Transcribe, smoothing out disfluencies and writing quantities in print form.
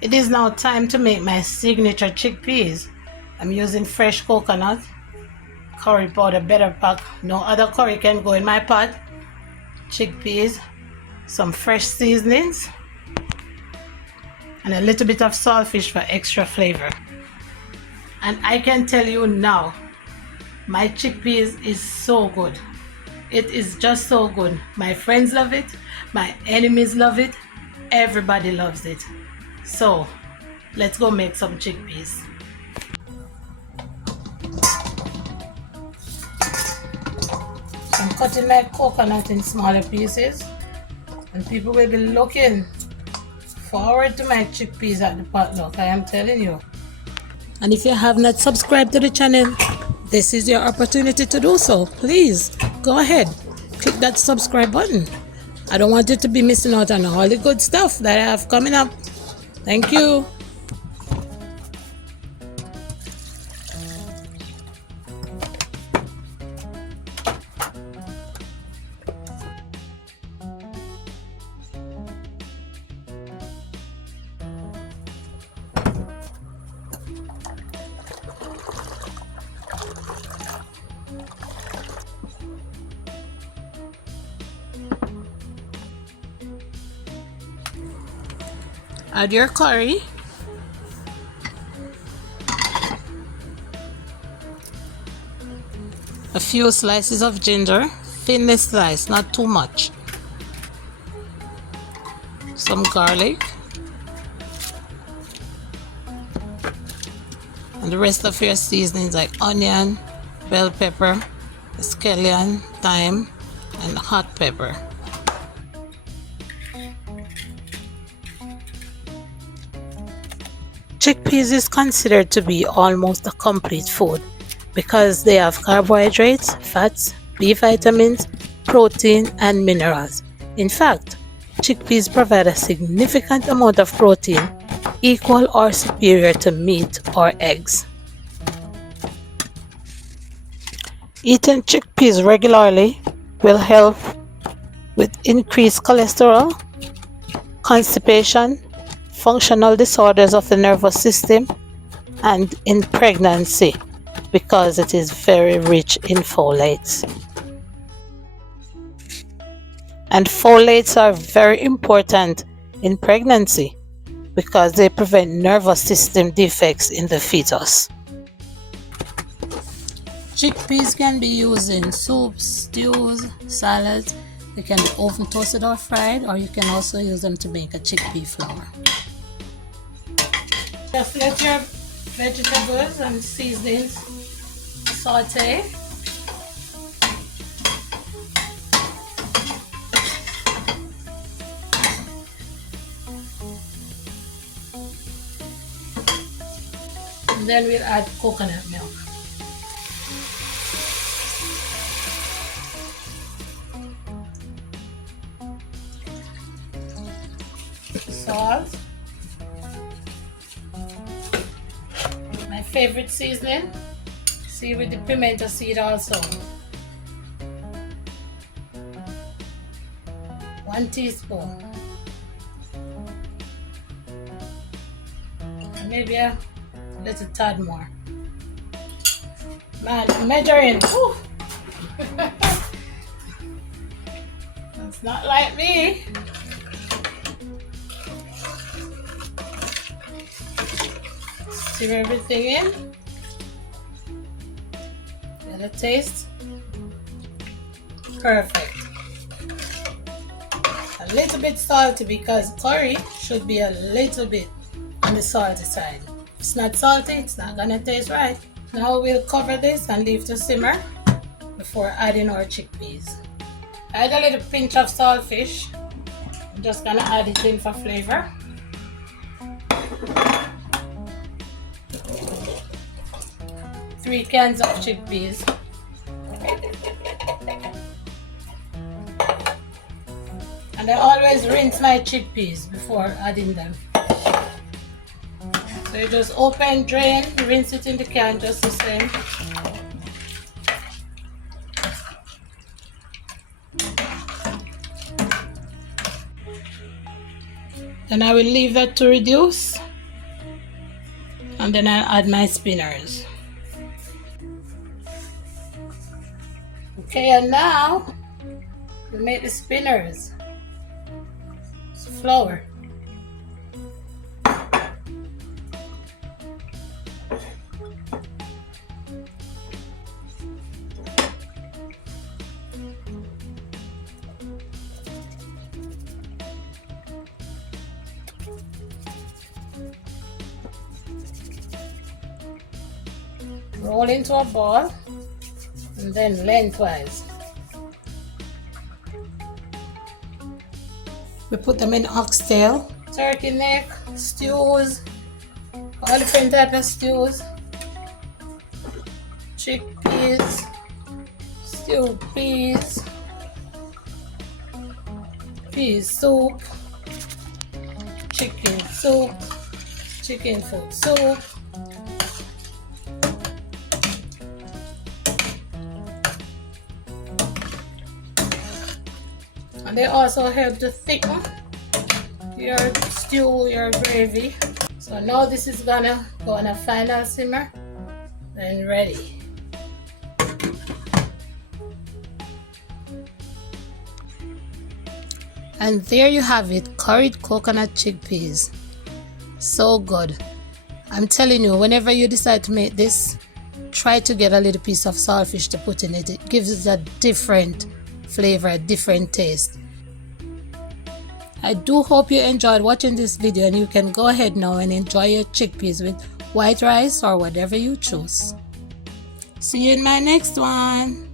It is now time to make my signature chickpeas. I'm using fresh coconut, curry powder better pack. No other curry can go in my pot. Chickpeas, some fresh seasonings, and a little bit of saltfish for extra flavor. And I can tell you now, my chickpeas is so good. It is just so good. My friends love it, my enemies love it, everybody loves it. So let's go make some chickpeas. I'm cutting my coconut in smaller pieces, and people will be looking forward to my chickpeas at the potluck, I am telling you. And if you have not subscribed to the channel, this is your opportunity to do so. Please go ahead, click that subscribe button. I don't want you to be missing out on all the good stuff that I have coming up. Thank you. Add your curry, a few slices of ginger, thinly sliced, not too much, some garlic, and the rest of your seasonings like onion, bell pepper, scallion, thyme, and hot pepper. Chickpeas is considered to be almost a complete food because they have carbohydrates, fats, B vitamins, protein, and minerals. In fact, chickpeas provide a significant amount of protein, equal or superior to meat or eggs. Eating chickpeas regularly will help with increased cholesterol, constipation, functional disorders of the nervous system, and in pregnancy because it is very rich in folates. And folates are very important in pregnancy because they prevent nervous system defects in the fetus. Chickpeas can be used in soups, stews, salads. They can be oven toasted or fried, or you can also use them to make a chickpea flour. Just let your vegetables and seasonings saute. And then we'll add coconut milk. Salt. My favorite seasoning, see with the pimento seed also. 1 teaspoon. And maybe a little tad more. Man, measuring. It's not like me. Stir everything in. Get a taste. Perfect. A little bit salty because curry should be a little bit on the salty side. If it's not salty, it's not gonna taste right. Now we'll cover this and leave to simmer before adding our chickpeas. Add a little pinch of saltfish. I'm just gonna add it in for flavor. Three cans of chickpeas. And I always rinse my chickpeas before adding them. So you just open, drain, rinse it in the can just the same. Then I will leave that to reduce And then I'll add my spinners. Okay, and now we make the spinners. It's flour. Roll into a ball and then lengthwise. We put them in oxtail, turkey neck, stews, all different types of stews, chickpeas, stewed peas, pea soup, chicken soup, chicken foot soup, and they also help to thicken your stew, your gravy. So now this is gonna go on a final simmer and ready. And there you have it, curried coconut chickpeas. So good. I'm telling you, whenever you decide to make this, try to get a little piece of saltfish to put in it. It gives it a different flavor, a different taste. I do hope you enjoyed watching this video, and you can go ahead now and enjoy your chickpeas with white rice or whatever you choose. See you in my next one.